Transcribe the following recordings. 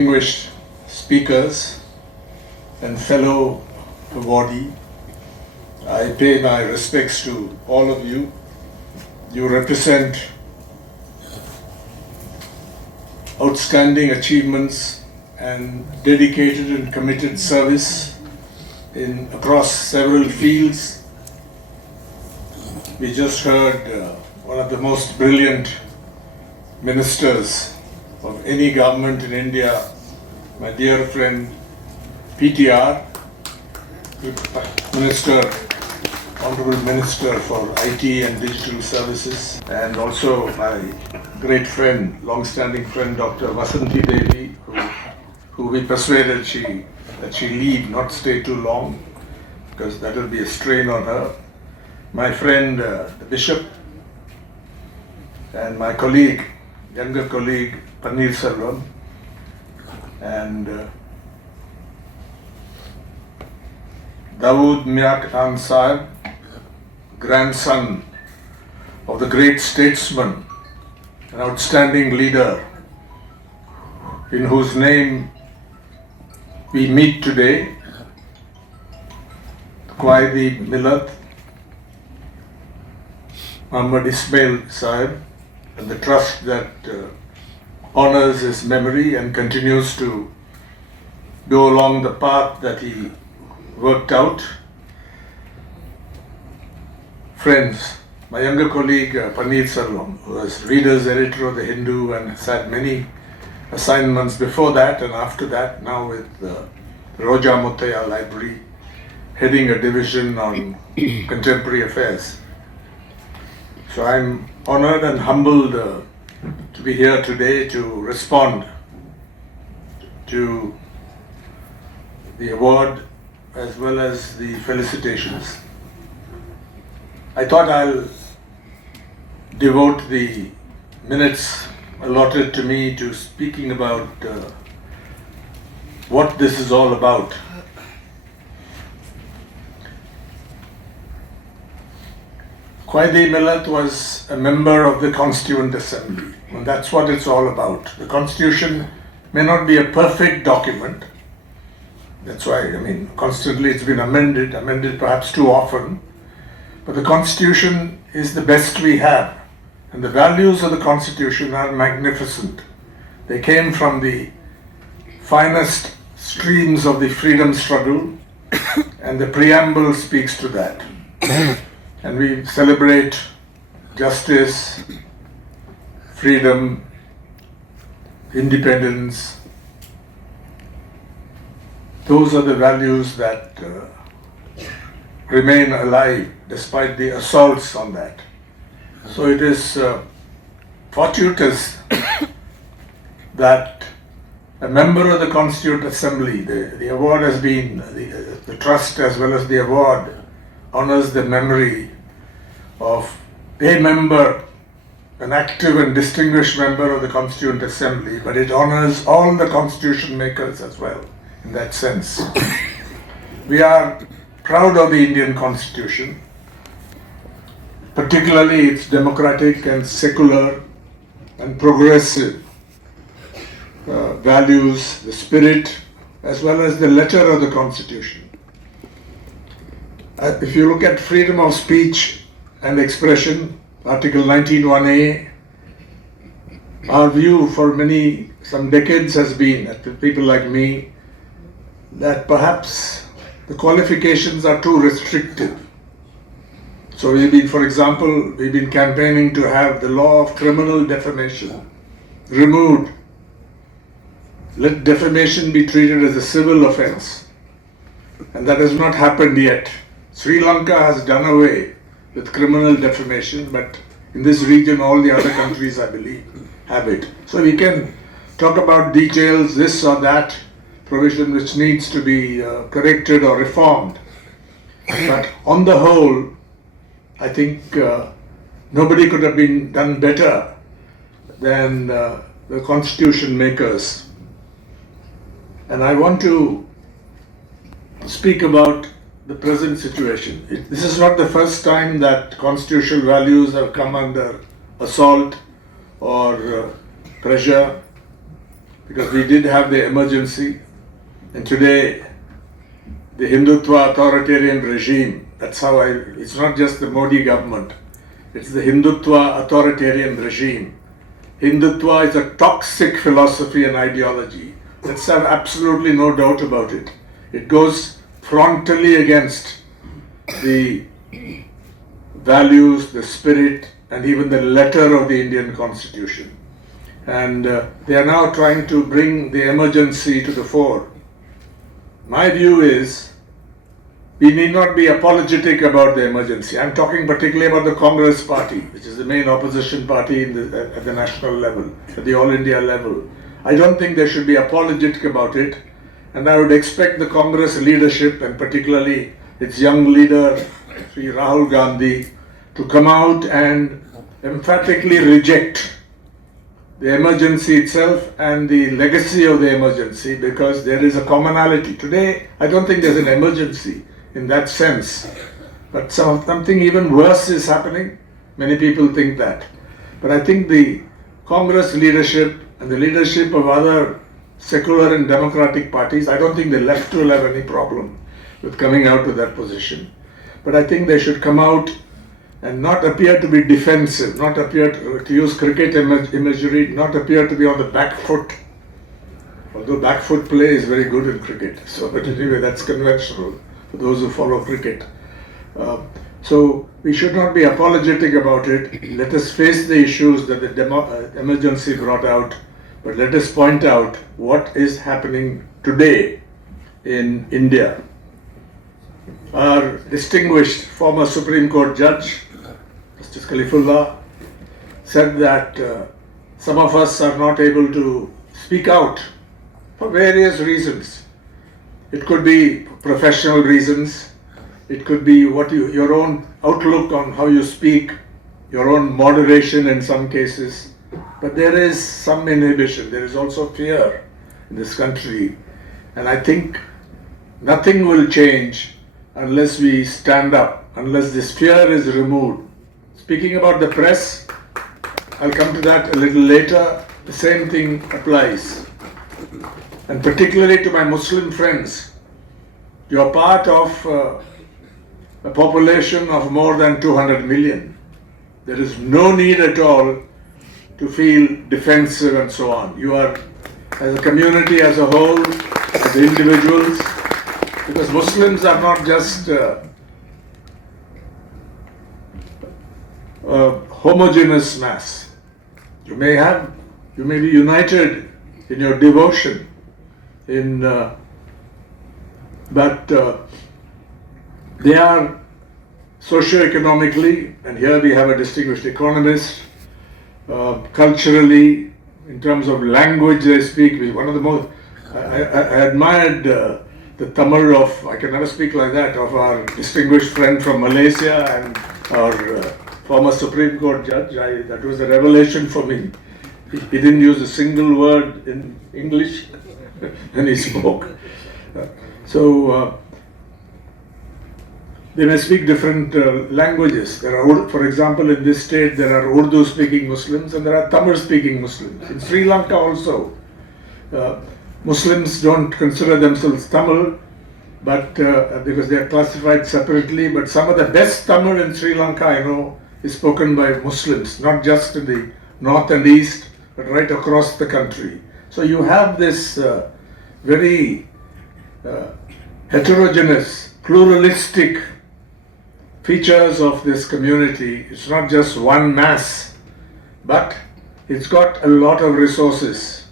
Distinguished speakers and fellow awardee, I pay my respects to all of you. You represent outstanding achievements and dedicated and committed service across several fields. We just heard one of the most brilliant ministers of any government in India, my dear friend PTR, Honorable Minister for IT and Digital Services, and also my great friend, long-standing friend, Dr. Vasanthi Devi, who we persuaded that she leave, not stay too long, because that will be a strain on her. My friend, the Bishop, and my colleague, younger colleague, N.Ram, and Dawood Miak Khan Sahib, grandson of the great statesman, an outstanding leader, in whose name we meet today, Quaid millath, Muhammad Ismail Sahib, and the trust that honors his memory and continues to go along the path that he worked out. Friends, my younger colleague N.Ram, who was reader's editor of the Hindu and has had many assignments before that and after that, now with the Roja Muttaya Library, heading a division on contemporary affairs. So I'm honored and humbled to be here today to respond to the award as well as the felicitations. I thought I'll devote the minutes allotted to me to speaking about what this is all about. Quaid millath was a member of the Constituent Assembly, and that's what it's all about. The Constitution may not be a perfect document. That's why, constantly it's been amended perhaps too often. But the Constitution is the best we have, and the values of the Constitution are magnificent. They came from the finest streams of the freedom struggle, and the preamble speaks to that. And we celebrate justice, freedom, independence. Those are the values that remain alive despite the assaults on that. So it is fortuitous that a member of the Constituent Assembly, the award has been, the trust as well as the award honors the memory of a member, an active and distinguished member of the Constituent Assembly, but it honors all the constitution makers as well, in that sense. We are proud of the Indian Constitution, particularly its democratic and secular and progressive values, the spirit, as well as the letter of the Constitution. If you look at freedom of speech and expression, Article 19(1)(a), our view for some decades has been, people like me, that perhaps the qualifications are too restrictive. So for example, we've been campaigning to have the law of criminal defamation removed. Let defamation be treated as a civil offense. And that has not happened yet. Sri Lanka has done away with criminal defamation, but in this region, all the other countries, I believe, have it. So we can talk about details, this or that provision which needs to be corrected or reformed. But on the whole, I think nobody could have been done better than the constitution makers. And I want to speak about the present situation. This is not the first time that constitutional values have come under assault or pressure. because we did have the emergency, and today the Hindutva authoritarian regime, it's not just the Modi government, it's the Hindutva authoritarian regime. Hindutva is a toxic philosophy and ideology. Let's have absolutely no doubt about it. It goes frontally against the values, the spirit, and even the letter of the Indian Constitution. And they are now trying to bring the emergency to the fore. My view is, we need not be apologetic about the emergency. I'm talking particularly about the Congress party, which is the main opposition party at the national level, at the All India level. I don't think they should be apologetic about it. And I would expect the Congress leadership, and particularly its young leader, Sri Rahul Gandhi, to come out and emphatically reject the emergency itself and the legacy of the emergency, because there is a commonality. Today, I don't think there's an emergency in that sense, but something even worse is happening. Many people think that. But I think the Congress leadership and the leadership of other secular and democratic parties, I don't think the left will have any problem with coming out to that position. But I think they should come out and not appear to be defensive, not appear to use cricket imagery, not appear to be on the back foot. Although back foot play is very good in cricket. So, but anyway, that's conventional for those who follow cricket. So we should not be apologetic about it. Let us face the issues that the emergency brought out, but let us point out what is happening today in India. Our distinguished former Supreme Court judge, Justice Khalifullah, said that some of us are not able to speak out for various reasons. It could be professional reasons, it could be your own outlook on how you speak, your own moderation in some cases, but there is some inhibition, there is also fear in this country, and I think nothing will change unless we stand up, unless this fear is removed. Speaking about the press, I'll come to that a little later. The same thing applies. And particularly to my Muslim friends, you are part of a population of more than 200 million. There is no need at all to feel defensive and so on. You are, as a community as a whole, as individuals, because Muslims are not just a homogeneous mass. You may be united in your devotion, but they are socio-economically, and here we have a distinguished economist, culturally, in terms of language they speak. One of the most, I admired the Tamil of, I can never speak like that, of our distinguished friend from Malaysia and our former Supreme Court judge. That was a revelation for me. He didn't use a single word in English when he spoke. They may speak different languages. There are, for example, in this state there are Urdu-speaking Muslims and there are Tamil-speaking Muslims. In Sri Lanka also, Muslims don't consider themselves Tamil, but because they are classified separately. But some of the best Tamil in Sri Lanka, I know, is spoken by Muslims, not just in the north and east, but right across the country. So you have this very heterogeneous, pluralistic features of this community. It's not just one mass, but it's got a lot of resources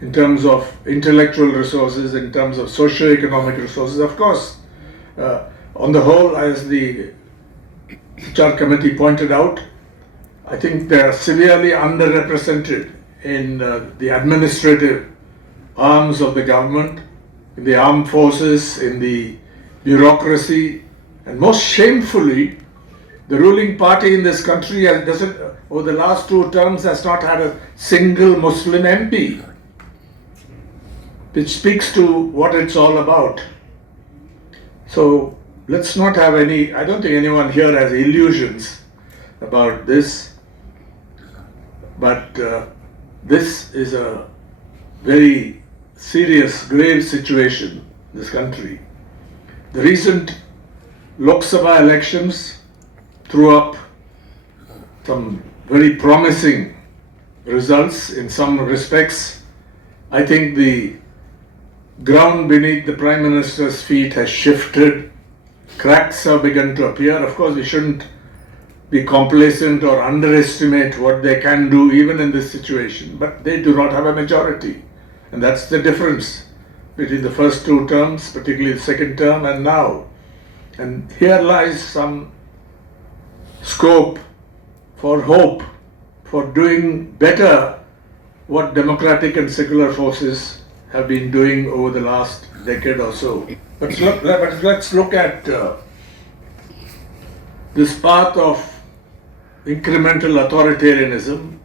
in terms of intellectual resources, in terms of socio-economic resources. Of course, on the whole, as the HR committee pointed out, I think they are severely underrepresented in the administrative arms of the government, in the armed forces, in the bureaucracy, and most shamefully, the ruling party in this country over the last 2 terms has not had a single Muslim MP, which speaks to what it's all about. So let's not have I don't think anyone here has illusions about this, but this is a very serious, grave situation in this country. The recent Lok Sabha elections threw up some very promising results in some respects. I think the ground beneath the Prime Minister's feet has shifted. Cracks have begun to appear. Of course, we shouldn't be complacent or underestimate what they can do even in this situation, but they do not have a majority. And that's the difference between the first two terms, particularly the second term, and now. And here lies some scope for hope, for doing better what democratic and secular forces have been doing over the last decade or so. But let's look at this path of incremental authoritarianism,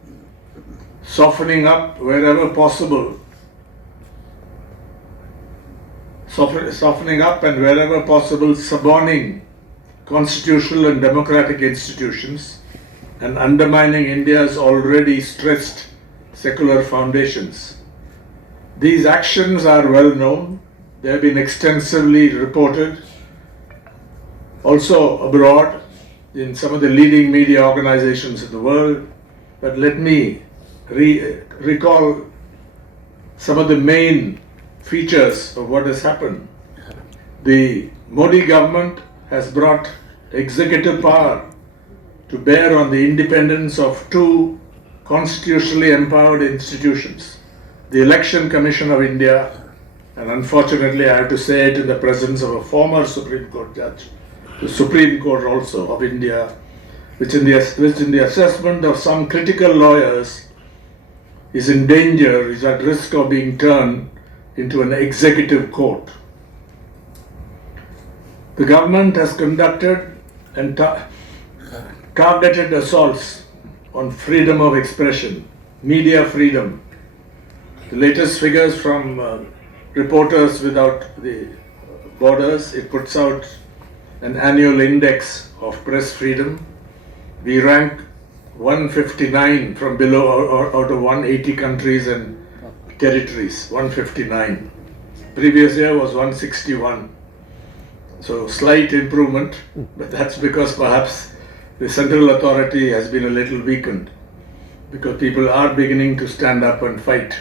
softening up wherever possible, softening up and wherever possible suborning constitutional and democratic institutions and undermining India's already stressed secular foundations. These actions are well known. They have been extensively reported, also abroad, in some of the leading media organizations in the world. But let me recall some of the main features of what has happened. The Modi government has brought executive power to bear on the independence of two constitutionally empowered institutions, the Election Commission of India, and unfortunately I have to say it in the presence of a former Supreme Court judge, the Supreme Court also of India, which in the assessment of some critical lawyers is in danger, is at risk of being turned into an executive court. The government has conducted and targeted assaults on freedom of expression, media freedom. The latest figures from Reporters Without the Borders, it puts out an annual index of press freedom. We rank 159 from below out of 180 countries and territories, 159. Previous year was 161. So slight improvement, but that's because perhaps the central authority has been a little weakened, because people are beginning to stand up and fight.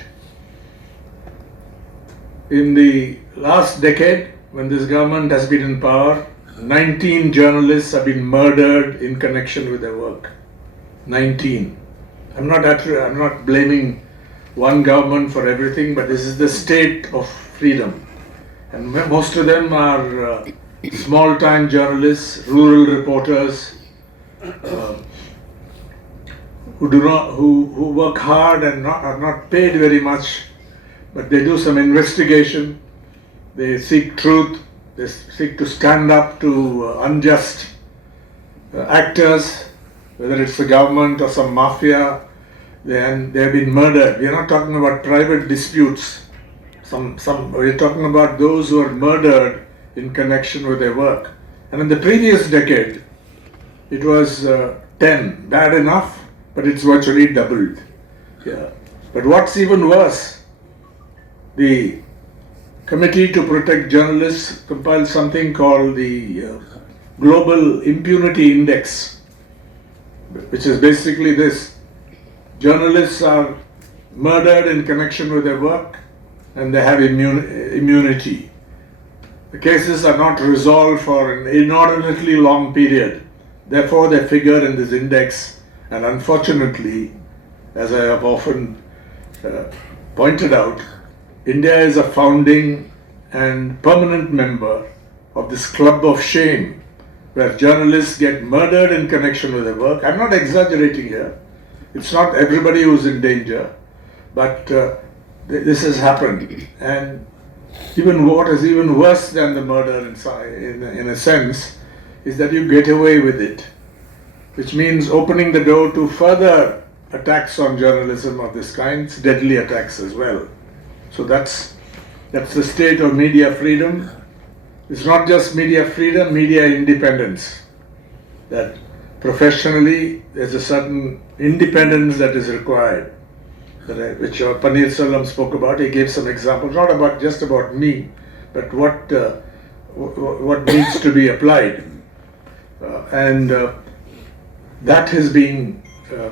In the last decade, when this government has been in power, 19 journalists have been murdered in connection with their work. 19. I'm not blaming one government for everything, but this is the state of freedom. And most of them are small-time journalists, rural reporters, who work hard and are not paid very much, but they do some investigation, they seek truth, they seek to stand up to unjust actors, whether it's the government or some mafia. They have been murdered. We are not talking about private disputes. We're talking about those who are murdered in connection with their work. And in the previous decade, it was 10. Bad enough, but it's virtually doubled. Yeah. But what's even worse, the Committee to Protect Journalists compiled something called the Global Impunity Index, which is basically this. Journalists are murdered in connection with their work and they have immunity. The cases are not resolved for an inordinately long period. Therefore, they figure in this index, and unfortunately, as I have often pointed out, India is a founding and permanent member of this club of shame, where journalists get murdered in connection with their work. I'm not exaggerating here. It's not everybody who's in danger, but this has happened. And even what is even worse than the murder in a sense is that you get away with it, which means opening the door to further attacks on journalism of this kind, deadly attacks as well. So that's the state of media freedom. It's not just media freedom, media independence. That professionally there's a certain independence that is required. which Paneer Selvam spoke about. He gave some examples, not about just about me, but what needs to be applied, and that has been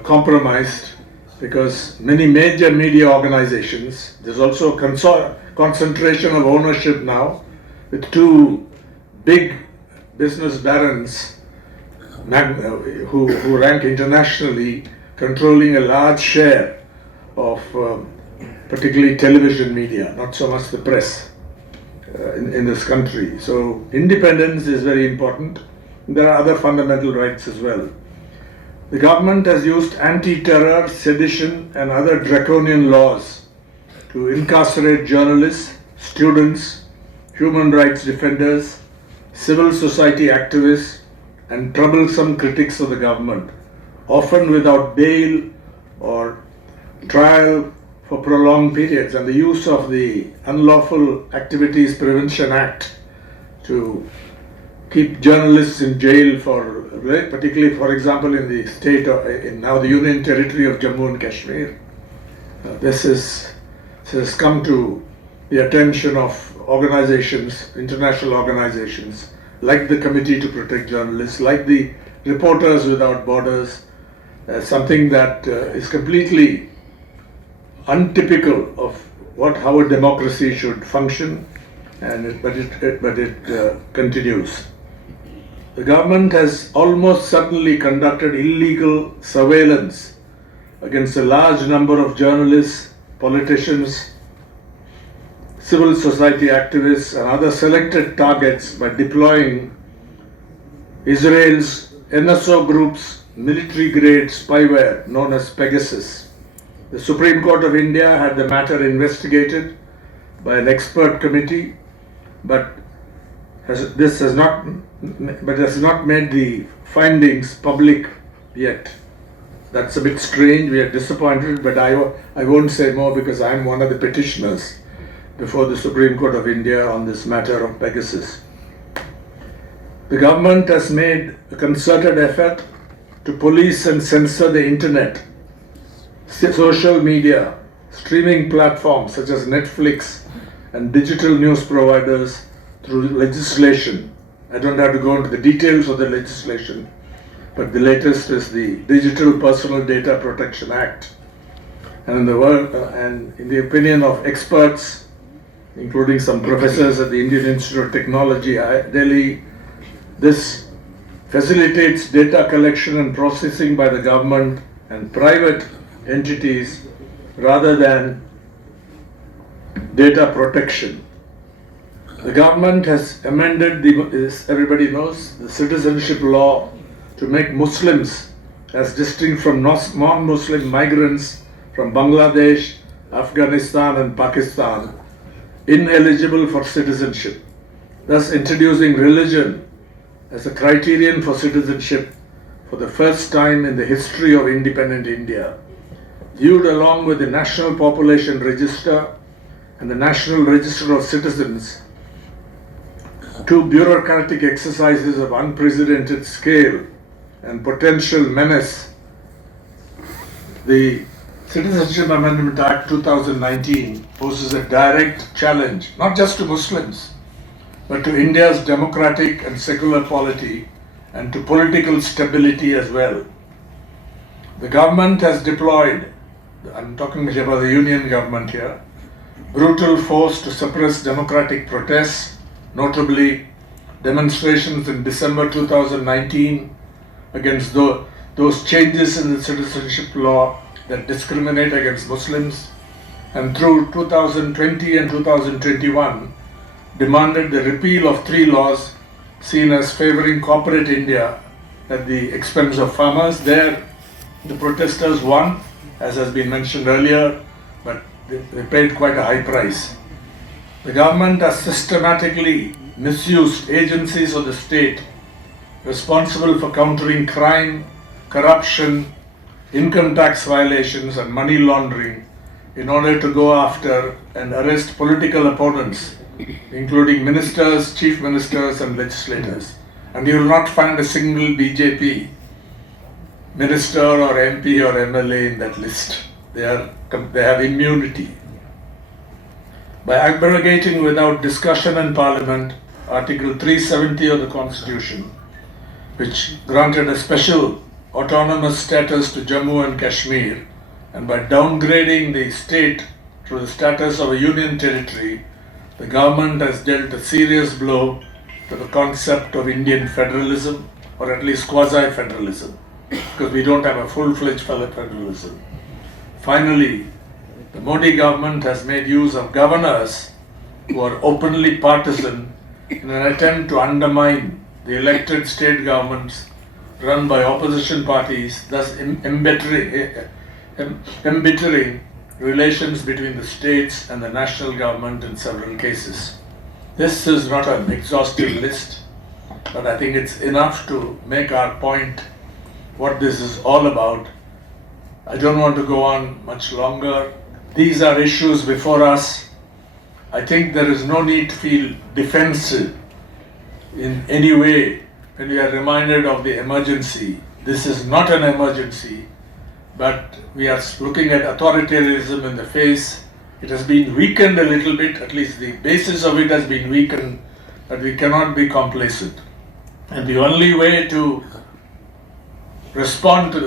compromised because many major media organizations. There's also a concentration of ownership now, with two big business barons who rank internationally, controlling a large share of particularly television media, not so much the press in this country. So independence is very important. There are other fundamental rights as well. The government has used anti-terror, sedition and other draconian laws to incarcerate journalists, students, human rights defenders, civil society activists and troublesome critics of the government, often without bail or trial for prolonged periods, and the use of the Unlawful Activities Prevention Act to keep journalists in jail for, particularly for example in the state of, in now the Union Territory of Jammu and Kashmir. This has come to the attention of organizations, international organizations like the Committee to Protect Journalists, like the Reporters Without Borders, something that is completely untypical of how a democracy should function, but it continues. The government has almost suddenly conducted illegal surveillance against a large number of journalists, politicians, civil society activists and other selected targets by deploying Israel's NSO group's military-grade spyware known as Pegasus. The Supreme Court of India had the matter investigated by an expert committee, but has not made the findings public yet. That's a bit strange. We are disappointed, but I won't say more because I'm one of the petitioners before the Supreme Court of India on this matter of Pegasus. The government has made a concerted effort to police and censor the internet, social media, streaming platforms such as Netflix and digital news providers through legislation. I don't have to go into the details of the legislation, but the latest is the Digital Personal Data Protection Act. And in the opinion of experts, including some professors at the Indian Institute of Technology, Delhi, this facilitates data collection and processing by the government and private entities rather than data protection. The government has amended, everybody knows, the citizenship law to make Muslims, as distinct from non-Muslim migrants from Bangladesh, Afghanistan and Pakistan, ineligible for citizenship, thus introducing religion as a criterion for citizenship for the first time in the history of independent India. Viewed along with the National Population Register and the National Register of Citizens, two bureaucratic exercises of unprecedented scale and potential menace, the Citizenship Amendment Act 2019 poses a direct challenge, not just to Muslims, but to India's democratic and secular polity and to political stability as well. The government has deployed, I'm talking about the union government here, brutal force to suppress democratic protests, notably demonstrations in December 2019 against those changes in the citizenship law that discriminate against Muslims, and through 2020 and 2021 demanded the repeal of three laws seen as favoring corporate India at the expense of farmers. There, the protesters won, as has been mentioned earlier, but they paid quite a high price. The government has systematically misused agencies of the state responsible for countering crime, corruption, income tax violations and money laundering in order to go after and arrest political opponents, including ministers, chief ministers and legislators. And you will not find a single BJP minister or MP or MLA in that list. They have immunity. By abrogating without discussion in Parliament Article 370 of the Constitution, which granted a special autonomous status to Jammu and Kashmir, and by downgrading the state to the status of a union territory, the government has dealt a serious blow to the concept of Indian federalism, or at least quasi-federalism, because we don't have a full-fledged federalism. Finally, the Modi government has made use of governors who are openly partisan in an attempt to undermine the elected state governments run by opposition parties, thus embittering relations between the states and the national government in several cases. This is not an exhaustive list, but I think it's enough to make our point what this is all about. I don't want to go on much longer. These are issues before us. I think there is no need to feel defensive in any way when we are reminded of the emergency. This is not an emergency, but we are looking at authoritarianism in the face. It has been weakened a little bit, at least the basis of it has been weakened, but we cannot be complacent. And the only way to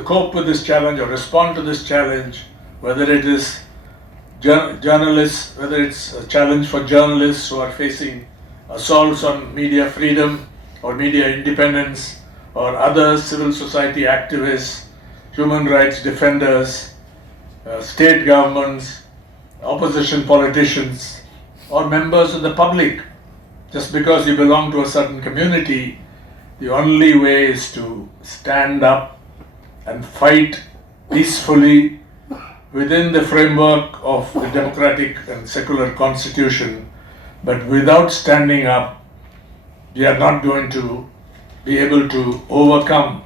cope with this challenge or respond to this challenge, whether it is journalists, whether it's a challenge for journalists who are facing assaults on media freedom or media independence, or other civil society activists, human rights defenders, state governments, opposition politicians, or members of the public. Just because you belong to a certain community, the only way is to stand up and fight peacefully within the framework of the democratic and secular constitution. But without standing up, we are not going to be able to overcome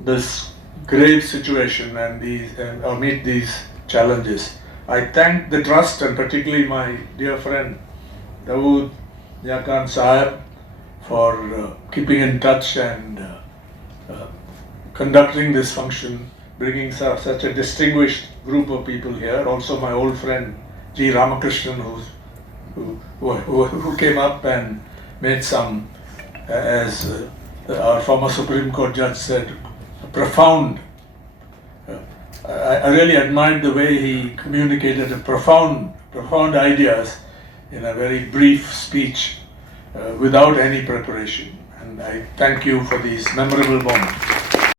this grave situation and or meet these challenges. I thank the trust, and particularly my dear friend Dawood Yakan Sahib, for keeping in touch and conducting this function, bringing such a distinguished group of people here. Also my old friend G. Ramakrishnan, who came up and made some, as our former Supreme Court judge said, profound. I really admired the way he communicated profound ideas in a very brief speech without any preparation. And I thank you for these memorable moments.